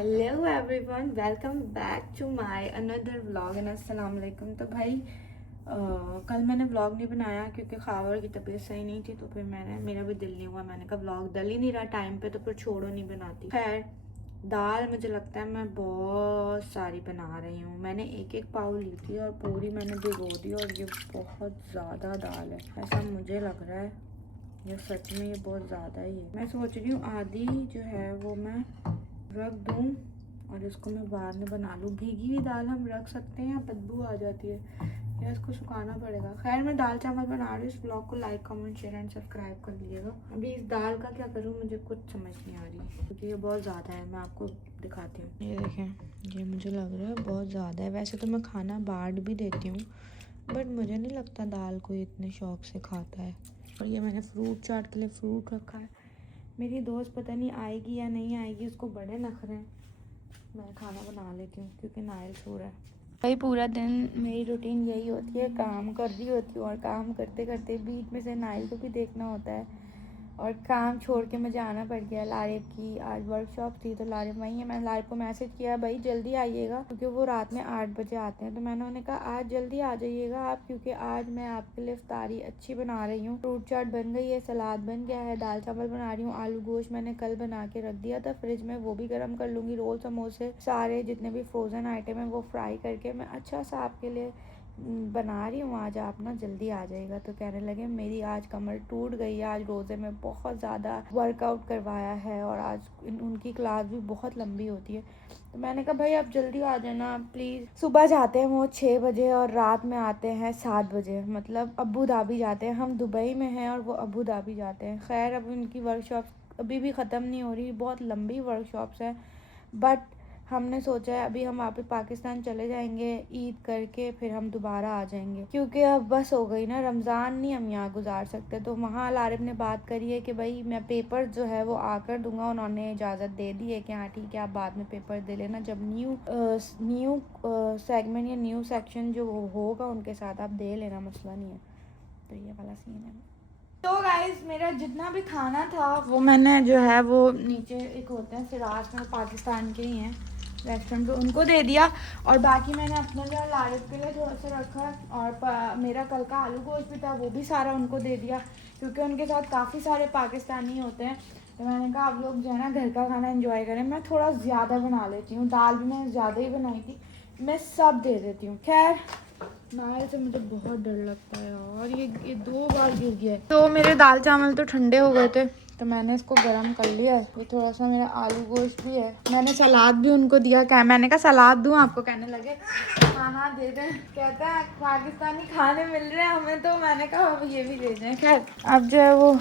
Hello everyone, welcome back to my another vlog and अस्सलाम वालेकुम। तो भाई कल मैंने व्लॉग नहीं बनाया क्योंकि खावर की तबीयत सही नहीं थी, तो फिर मेरा भी दिल नहीं हुआ। मैंने कहा व्लॉग डल ही नहीं रहा टाइम पे, तो फिर छोड़ो नहीं बनाती। खैर, दाल मुझे लगता है मैं बहुत सारी बना रही हूँ। मैंने एक एक पाव ली थी और पूरी मैंने भिगो दी, और ये बहुत ज़्यादा दाल है, ऐसा मुझे लग रहा है। ये सच में ये बहुत ज़्यादा ही है। मैं सोच रही हूँ आधी जो है वो मैं रख दूँ और इसको मैं बाद में बना लूँ। भीगी हुई दाल हम रख सकते हैं या बदबू आ जाती है, या इसको सुखाना पड़ेगा। खैर, मैं दाल चावल बना रही हूँ। इस ब्लॉग को like comment share and subscribe कर लीजिएगा। अभी इस दाल का क्या करूँ मुझे कुछ समझ नहीं आ रही, क्योंकि ये बहुत ज़्यादा है। मैं आपको दिखाती हूँ, ये देखें, ये मुझे लग रहा है बहुत ज़्यादा है। वैसे तो मैं खाना बांट भी देती हूँ, बट मुझे नहीं लगता दाल कोई इतने शौक से खाता है। और ये मैंने फ्रूट चाट के लिए फ्रूट रखा है। मेरी दोस्त पता नहीं आएगी या नहीं आएगी, उसको बड़े नखरे हैं। मैं खाना बना लेती हूँ क्योंकि नाइल सो रहा है। भाई पूरा दिन मेरी रूटीन यही होती है, काम कर रही होती हूँ और काम करते करते बीच में से नाइल को भी देखना होता है। और काम छोड़ के मुझे आना पड़ गया। लारिब की आज वर्कशॉप थी, तो लारिब वहीं है। मैंने लारिब को मैसेज किया, भाई जल्दी आइएगा, क्योंकि वो रात में 8 बजे आते हैं। तो मैंने उन्हें कहा आज जल्दी आ जाइएगा आप, क्योंकि आज मैं आपके लिए इफ्तारी अच्छी बना रही हूँ। फ्रूट चाट बन गई है, सलाद बन गया है, दाल चावल बना रही हूँ। आलू गोश्त मैंने कल बना के रख दिया था फ्रिज में, वो भी गर्म कर लूँगी। रोल समोसे सारे जितने भी फ्रोज़न आइटम है वो फ्राई करके मैं अच्छा सा आपके लिए बना रही हूँ। आज आप ना जल्दी आ जाएगा। तो कहने लगे मेरी आज कमर टूट गई है, आज रोज़े में बहुत ज़्यादा वर्कआउट करवाया है और आज उनकी क्लास भी बहुत लंबी होती है। तो मैंने कहा भाई आप जल्दी आ जाना प्लीज़। सुबह जाते हैं वो 6 बजे और रात में आते हैं 7 बजे। मतलब अबू धाबी जाते हैं, हम दुबई में हैं और वो अबू धाबी जाते हैं। खैर, अब उनकी वर्कशॉप अभी भी ख़त्म नहीं हो रही, बहुत लंबी वर्कशॉप्स हैं। बट हमने सोचा है अभी हम वापस पाकिस्तान चले जाएंगे, ईद करके फिर हम दोबारा आ जाएंगे, क्योंकि अब बस हो गई ना, रमज़ान नहीं हम यहाँ गुजार सकते। तो वहाँ लारिब ने बात करी है कि भाई मैं पेपर जो है वो आकर दूंगा। उन्होंने इजाज़त दे दी है कि हाँ ठीक है आप बाद में पेपर दे लेना, जब न्यू सेगमेंट या न्यू सेक्शन जो होगा उनके साथ आप दे लेना, मसला नहीं है। तो ये वाला सीन है। तो गाइस, मेरा जितना भी खाना था वो मैंने जो है वो नीचे एक होते हैं फिराज में, पाकिस्तान के ही हैं रेस्टोरेंट पे, उनको दे दिया। और बाकी मैंने अपने लिए लारिब के लिए थोड़ा सा रखा। और मेरा कल का आलू गोश्त भी था, वो भी सारा उनको दे दिया, क्योंकि उनके साथ काफ़ी सारे पाकिस्तानी होते हैं। तो मैंने कहा आप लोग जो है ना घर का खाना एंजॉय करें। मैं थोड़ा ज़्यादा बना लेती हूँ, दाल भी मैंने ज़्यादा ही बनाई थी, मैं सब दे देती हूँ। खैर, नायल से मुझे बहुत डर लगता है यार, ये 2 बार गिर गया है। तो मेरे दाल चावल तो ठंडे हो गए थे, तो मैंने इसको गर्म कर लिया है। ये थोड़ा सा मेरा आलू गोश्त भी है, मैंने सलाद भी उनको दिया। क्या मैंने कहा सलाद दूँ आपको, कहने लगे हाँ हाँ दे दें। कहते हैं पाकिस्तानी खाने मिल रहे हैं हमें, तो मैंने कहा अब ये भी दे दें। खैर, अब जो है वो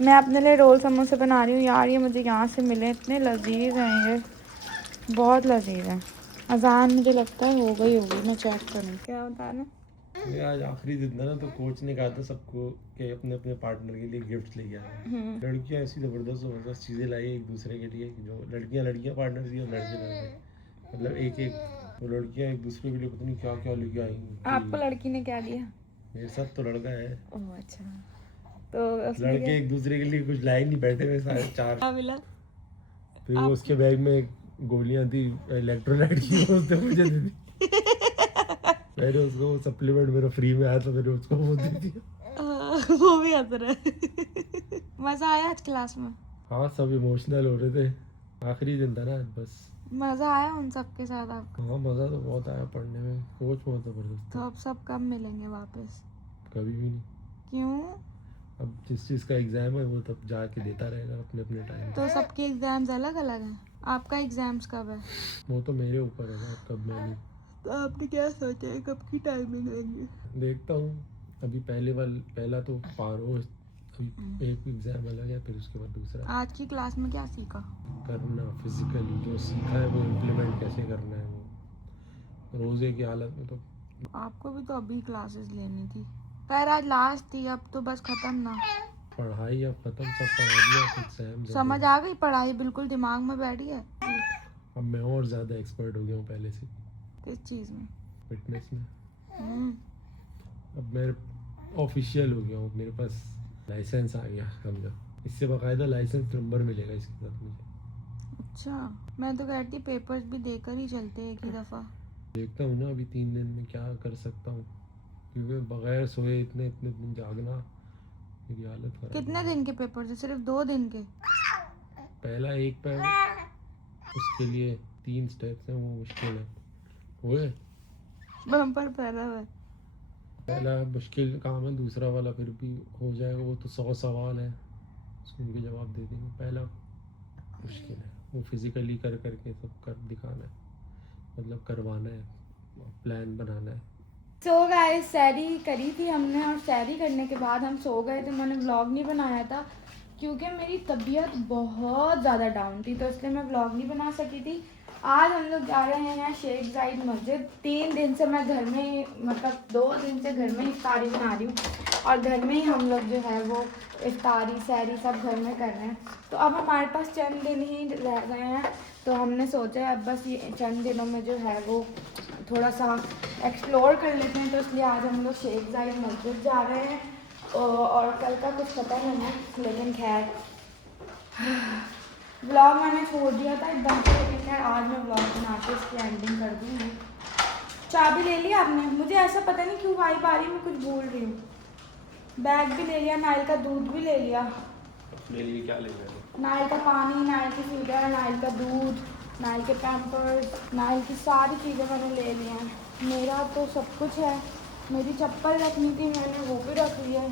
मैं अपने लिए रोल समोसे बना रही हूँ यार। ये मुझे यहाँ से मिले, इतने लजीज हैं ये, बहुत लजीज हैं। अजान मुझे लगता है हो गई होगी, मैं चेक करूँ क्या होता है ना। ये आज आखिरी दिन था ना, तो कोच ने कहा था सबको कि अपने अपने पार्टनर के लिए गिफ्ट लेके आए। लड़कियां ऐसी जबरदस्त जबरदस्त चीजें लाई एक दूसरे के लिए, कि जो लड़कियां लड़कियां पार्टनर थी और लड़के लड़के, मतलब एक एक, तो लड़कियां एक दूसरे के लिए पता नहीं क्या क्या लेके आई आपको कि लड़की ने क्या दिया? मेरे साथ तो लड़का है। ओह अच्छा, तो उसने क्या लड़के एक दूसरे के लिए कुछ लाए नहीं, बैठे हुए सारे चार। क्या मिला फिर वो आपको? उसके बैग में गोलियां थी इलेक्ट्रोलाइट की, वो उसने मुझे दे दी। मैंने उसको वो सप्लीमेंट मेरा फ्री में आया, तो मैंने उसको वो दे दिया। वो भी हंस रहा है। मजा आया आज क्लास में? हाँ, सब इमोशनल हो रहे थे, आखिरी दिन था ना बस। मजा आया उन सब के साथ आपको? हाँ, मज़ा तो बहुत आया पढ़ने में, कोच बहुत ज़बरदस्त तो था। अब सब कब मिलेंगे वापस? कभी भी नहीं। क्यों? अब जिस चीज़ का एग्ज़ाम है वो तब जाके देता रहेगा अपने अपने टाइम तो पे। सबके एग्जाम्स अलग अलग हैं? आपका एग्जाम्स कब है? वो तो मेरे ऊपर है ना, कब मैं नहीं। तो आपने क्या सोचा है कब की टाइमिंग लेंगे? देखता हूँ। अभी पहला तो पार हो, अभी एक एग्ज़ाम अलग है, फिर उसके बाद दूसरा। आज की क्लास में क्या सीखा? करना फिजिकली जो सीखा है वो इम्प्लीमेंट कैसे करना है, वो रोज़े की हालत में तो। आपको भी तो अभी क्लासेस लेनी थी। खैर आज लास्ट थी, अब तो बस खत्म ना। पढ़ाई अब ख़त्म, सब पढ़ा दिया, एग्ज़ाम जब समझ देना। आ गई पढ़ाई, बिल्कुल दिमाग में बैठी है? अब मैं और ज़्यादा एक्सपर्ट हो गया हूँ पहले से, किस चीज़ में? फिटनेस में। हम्म। अब मैं ऑफिशियल हो गया हूँ, मेरे पास लाइसेंस आ गया समझो। इससे बाकायदा लाइसेंस नंबर मिलेगा इसके साथ मुझे। अच्छा, मैं तो कहती पेपर्स भी देकर ही चलते एक ही दफ़ा। देखता हूँ ना अभी 3 दिन में क्या कर सकता हूँ, क्योंकि बगैर सोए इतने इतने दिन जागना मेरी हालत खराब कितने है। दिन के पेपर थे? सिर्फ 2 दिन के? पहला एक पैर, उसके लिए 3 स्टेप्स हैं, वो मुश्किल है। हुए बम्पर पहला हुआ है। पहला मुश्किल काम है, दूसरा वाला फिर भी हो जाएगा, वो तो 100 सवाल है, उसको उनके जवाब दे देंगे। पहला मुश्किल है, वो फिजिकली कर करके सब कर दिखाना है, मतलब करवाना है, प्लान बनाना है। सो गाइस, सैरी करी थी हमने और सैरी करने के बाद हम सो गए थे। मैंने व्लॉग नहीं बनाया था क्योंकि मेरी तबीयत बहुत ज़्यादा डाउन थी, तो इसलिए मैं व्लॉग नहीं बना सकी थी। आज हम लोग जा रहे हैं शेख जायद मस्जिद। 3 दिन से मैं घर में, मतलब 2 दिन से घर में इफ्तारी बना रही हूँ और घर में ही हम लोग जो है वो इफ्तारी सैरी सब घर में कर रहे हैं। तो अब हमारे पास चंद दिन ही रह गए हैं, तो हमने सोचा अब बस ये चंद दिनों में जो है वो थोड़ा सा एक्सप्लोर कर लेते हैं। तो इसलिए आज हम लोग शेख जायद मस्जिद जा रहे हैं और कल का कुछ पता नहीं है, लेकिन खैर व्लॉग मैंने छोड़ दिया था एकदम से, लेकिन खैर आज मैं व्लॉग बना के इसकी एंडिंग कर दूँगी। चाबी ले ली आपने? मुझे ऐसा पता नहीं क्यों वाइब आ रही, मैं कुछ भूल रही हूँ। बैग भी ले लिया, नाइल का दूध भी ले लिया। मेरे लिए क्या ले गए? नाइल का पानी, नाइल की फीडर, नाइल का दूध, नाइल के पैम्पर्स, नाइल की सारी चीज़ें मैंने ले ली हैं। मेरा तो सब कुछ है। मेरी चप्पल रखनी थी, मैंने वो भी रख ली है।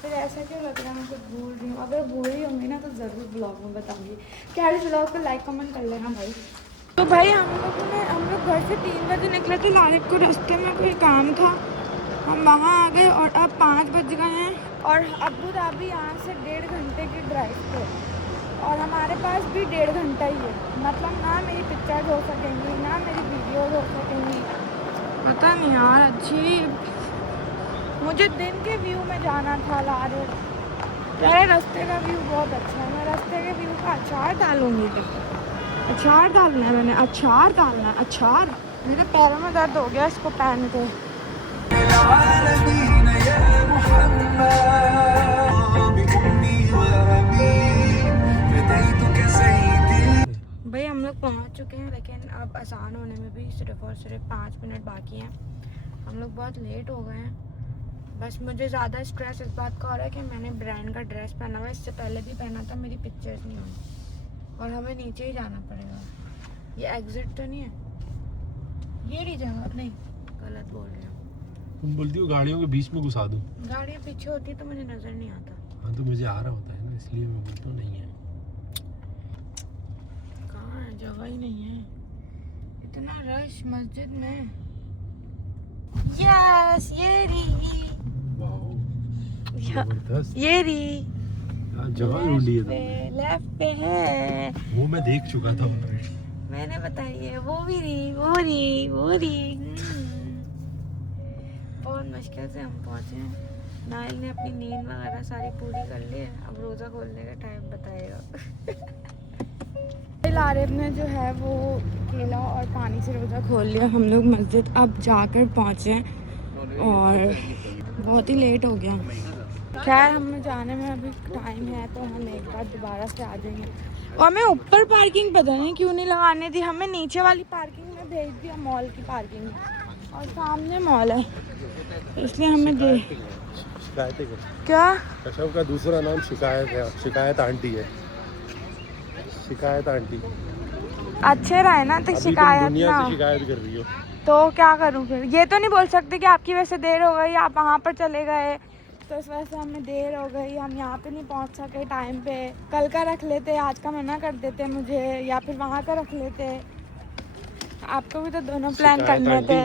फिर ऐसा क्यों लग रहा है मैं कुछ भूल रही हूँ? अगर भूल रही होंगी ना तो ज़रूर ब्लॉग में बताऊँगी। क्या इस ब्लॉग को लाइक कमेंट कर लेना भाई। तो भाई हम लोग घर से 3 बजे निकले थे, लालिक को रास्ते में कोई काम था, हम वहाँ आ गए और अब 5 बज गए हैं और अबू धाबी यहाँ से 1.5 घंटे की ड्राइव पे और हमारे पास भी 1.5 घंटा ही है। मतलब ना मेरी पिक्चर्स हो सकेंगी ना मेरी वीडियोस हो सकेंगी, पता नहीं यार। अच्छी, मुझे दिन के व्यू में जाना था लारे। यार रास्ते का व्यू बहुत अच्छा है, मैं रास्ते के व्यू का अचार डालूंगी। क्या अचार डालना है? मैंने अचार डालना है। अचार मेरे पैरों में दर्द हो गया इसको पहन के। भाई हम लोग पहुंच चुके हैं, लेकिन अब आसान होने में भी सिर्फ और सिर्फ 5 मिनट बाकी हैं। हम लोग बहुत लेट हो गए हैं। बस मुझे ज़्यादा स्ट्रेस इस बात का हो रहा है कि मैंने ब्रांड का ड्रेस पहना हुआ है, इससे पहले भी पहना था, मेरी पिक्चर्स नहीं हुई और हमें नीचे ही जाना पड़ेगा। ये एग्जिट तो नहीं है, ये नहीं जगह, नहीं गलत बोल रही हूँ। तुम बोलती हो गाड़ियों के बीच में घुसा दूँ? गाड़ियाँ पीछे होती तो मुझे नज़र नहीं आता। हाँ तो मुझे आ रहा होता है ना, इसलिए मैं बोलता हूँ नहीं है। कहाँ है? जगह ही नहीं है, इतना रश मस्जिद में। यस, ये रही, जबरदस्त, ये रही जगह ढूंढी है लेफ्ट पे है। वो मैं देख चुका था ऑलरेडी। मैंने बताई है, वो भी रही, वो रही, वो रही। बहुत मुश्किल से हम पहुँचे हैं। नाइल ने अपनी नींद वगैरह सारी पूरी कर ली है, अब रोज़ा खोलने का टाइम बताएगा। लारिब ने जो है वो केला और पानी से रोज़ा खोल लिया। हम लोग मस्जिद अब जाकर पहुँचे हैं और बहुत ही लेट हो गया। खैर हमें जाने में अभी टाइम है, तो हम एक बार दोबारा से आ जाएंगे। और हमें ऊपर पार्किंग पता नहीं क्यों नहीं लगाने दी, हमें नीचे वाली पार्किंग में भेज दिया, मॉल की पार्किंग में, और सामने मॉल है, इसलिए हमें दे। शिकायतें कर। क्या? कशव का दूसरा नाम शिकायत है, शिकायत आंटी है, शिकायत आंटी। अच्छे रहे ना तो शिकायत ना। शिकायत कर रही हो तो क्या करूँ फिर? ये तो नहीं बोल सकते कि आपकी वजह से देर हो गई, आप वहाँ पर चले गए तो इस वजह से हमें देर हो गई, हम यहाँ पे नहीं पहुँच सके टाइम पे। कल का रख लेते, आज का मना कर देते मुझे, या फिर वहाँ का रख लेते। आपको भी तो दोनों प्लान करने थे।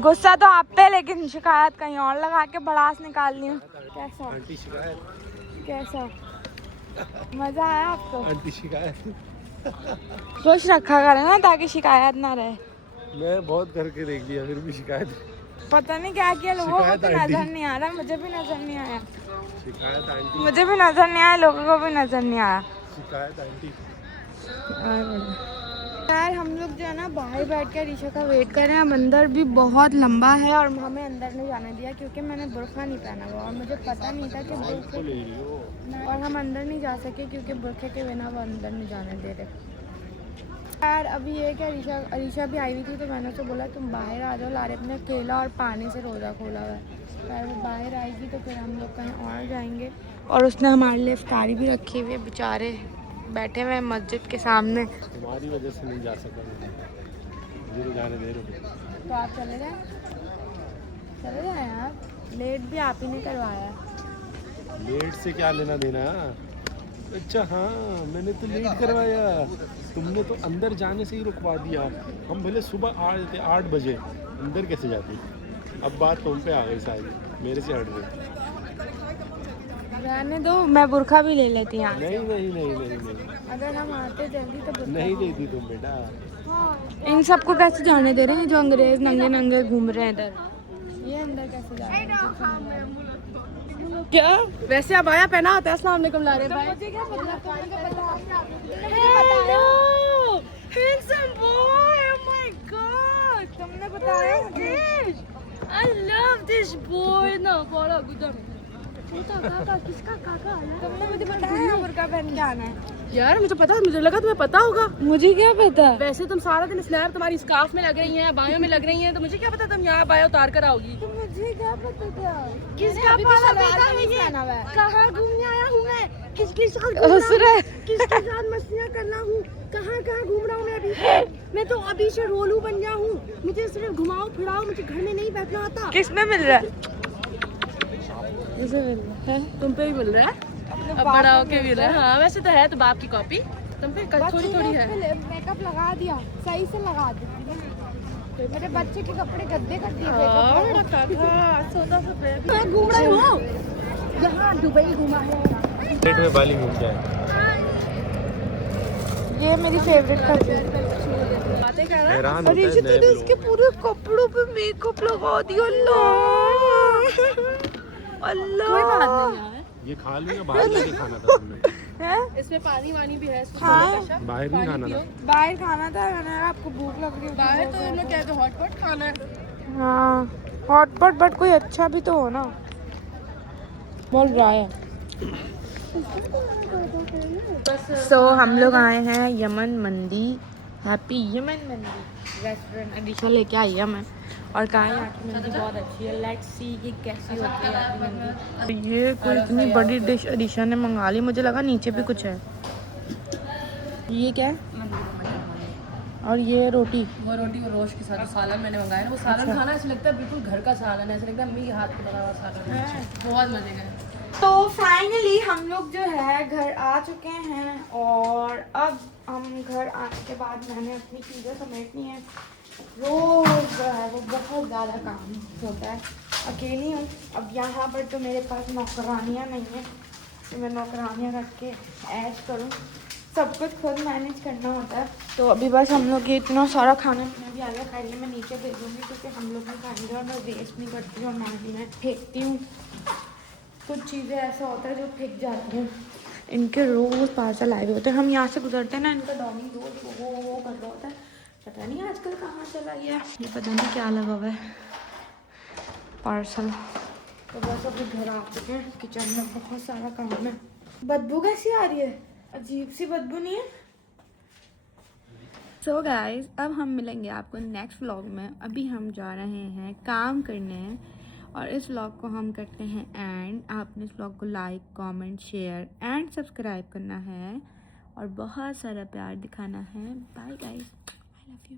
गुस्सा तो आप पे, लेकिन शिकायत कहीं और लगा के भड़ास निकालनी हूँ। कैसा आंटी शिकायत? कैसा मज़ा आया आपको? आंटी शिकायत खुश रखा करें ना ताकि शिकायत ना रहे। मैं बहुत करके देख लिया, फिर भी शिकायत। पता नहीं क्या किया, लोगों को तो शिकायत नजर नहीं आ रहा, मुझे भी नजर नहीं आया। शिकायत आंटी, मुझे भी नजर नहीं आया, लोगों को भी नजर नहीं आया। शिकायत आंटी। यार हम लोग जो है ना बाहर बैठ कर ऋषा का वेट कर रहे हैं। अब अंदर भी बहुत लंबा है और हमें अंदर नहीं जाने दिया क्योंकि मैंने बुर्का नहीं पहना हुआ और मुझे पता नहीं था कि बुर्के, और हम अंदर नहीं जा सके क्योंकि बुर्के के बिना वो अंदर नहीं जाने दे रहे। यार अभी ये क्या अरीशा भी आई हुई थी तो मैंने उससे बोला तुम बाहर आ जाओ, लारे अपने केला और पानी से रोज़ा खोला हुआ है। यार वो बाहर आएगी तो फिर हम लोग कहीं और जाएंगे। और उसने हमारे लिए इफ्तारी भी रखी हुई है, बेचारे बैठे हुए हैं मस्जिद के सामने। तुम्हारी वजह से नहीं जा सका, मुझे तो जाने दे रहे हो। तो आप चले जाए यार, लेट भी आप ही ने करवाया। लेट से क्या लेना देना? अच्छा हाँ, मैंने तो लेट करवाया, तुमने तो अंदर जाने से ही रुकवा दिया। हम भले सुबह आ जाते 8 बजे, अंदर कैसे जाते? अब बात तुम पे आ गई सारी, मेरे से हट गई। रहने दो, मैं बुरखा भी ले लेती यहाँ से। नहीं। अगर हम आते जल्दी तो बुरखा नहीं देती तुम बेटा। इन सबको कैसे जाने दे रहे हैं जो अंग्रेज नंगे नंगे घूम रहे हैं इधर? ये अंदर कैसे जा रहे हैं? क्या वैसे अब आया पहना होता है। अस्सलाम वालेकुम लारे भाई। मुझे क्या hello handsome boy, oh my God, तुमने बताया मुझे। आई लव दिस बॉय ना बड़ा गुदम। काका किसका काका आया? तुमने मुझे बताया बुर्का पहन के आना है। यार मुझे पता, मुझे लगा तुम्हें पता होगा। मुझे क्या पता? वैसे तुम सारा दिन स्नैप तुम्हारी स्कार्फ में लग रही हैं, बायों में लग रही हैं, तो मुझे क्या पता तुम यहाँ बायो उतार कर आओगी। तो मुझे क्या पता था? किसका पाला बेटा है ये? पहना हुआ है? कहाँ घूमने आया हूँ मैं? किसके साथ घूम रहा हूँ? किसके साथ मस्तियाँ कर रहा हूँ? कहाँ घूम रहा हूँ मैं अभी? मैं तो अभी से रोलू बन गया हूँ। मुझे सिर्फ घुमाओ फिराओ, मुझे घर में नहीं बैठना आता। किसमें मिल रहा है? किसे मिल रहा है? तुम पे भी मिल रहा है, अब बड़ा होके मिल रहा है। हाँ वैसे तो है तो बाप की कॉपी, तुम पे थोड़ी थोड़ी है। मेकअप लगा दिया, सही से लगा दिया। मेरे बच्चे के कपड़े गद्दे कर दिए। मैं घूम रही हूँ यहाँ, दुबई घुमा है। पेट में बाली घूम जाए। ये मेरी फेवरेट कजन। बातें कर रहा है। हैरान अरे होता है नए तूने इसके पूरे कपड़ों पे मेकअप लगा दिया। अल्लाह कोई बात नहीं यार, ये खा लिया, बाहर जाके खाना था तुमने। है? इसमें पानी वानी भी है, इसको हाँ। थोड़ा सा बाहर नहीं खाना था। बाहर खाना था, मैंने कहा आपको भूख लग रही है। बाहर तो इन लोग कहते हॉटपॉट खाना है। हाँ हॉटपॉट, बट कोई अच्छा भी तो हो ना। बोल रहा है। सो हम लोग आए हैं यमन मंदी, हैप्पी यमन मंदी रेस्टोरेंट। अडीशा लेके आई है मैं, और कहा यहाँ की मंदी बहुत अच्छी है। लेट्स सी कि कैसी होती है यहाँ की मंदी। ये कोई इतनी बड़ी डिश अडीशा ने मंगा ली, मुझे लगा नीचे भी कुछ है। ये क्या है? और ये रोटी, वो रोटी वो रोश के साथ जो सालन मैंने मंगाया ना, वो सालन खाना ऐसा लगता है बिल्कुल घर का सालन है, ऐसा लगता है अम्मी के हाथ का बना हुआ सालन है। बहुत मजे का है। तो फाइनली हम लोग जो है घर आ चुके हैं, और अब हम घर आने के बाद मैंने अपनी चीज़ें समेटनी है। रोज़ जो है वो बहुत ज़्यादा काम होता है, अकेली हूँ। अब यहाँ पर तो मेरे पास नौकरानियाँ नहीं हैं कि मैं नौकरानियाँ रख के ऐश करूँ, सब कुछ खुद मैनेज करना होता है। तो अभी बस हम लोग ये इतना सारा खाना पीना भी आ गया, खाइए मैं नीचे भेजूँगी क्योंकि हम लोग भी खाएंगे, और मैं वेस्ट नहीं करती हूँ, और ना ही मैं फेंकती हूँ। कुछ चीज़ें ऐसा होता है जो फेंक जाती हैं। इनके रोज़ पार्सल आए हुए होते हैं, हम यहाँ से गुजरते हैं ना, इनका डॉगी रोज़ वो कर रहा होता है। पता नहीं आजकल कहाँ चला गया, ये पता नहीं क्या लगा हुआ है पार्सल। तो बस अभी घर आ चुके हैं, किचन में बहुत सारा काम है। बदबू कैसी आ रही है? अजीब सी बदबू नहीं है? सो गाइज, अब हम मिलेंगे आपको नेक्स्ट व्लॉग में। अभी हम जा रहे हैं काम करने, और इस व्लॉग को हम करते हैं एंड। आपने इस व्लॉग को like, comment, share and subscribe करना है, और बहुत सारा प्यार दिखाना है। Bye guys, I love you.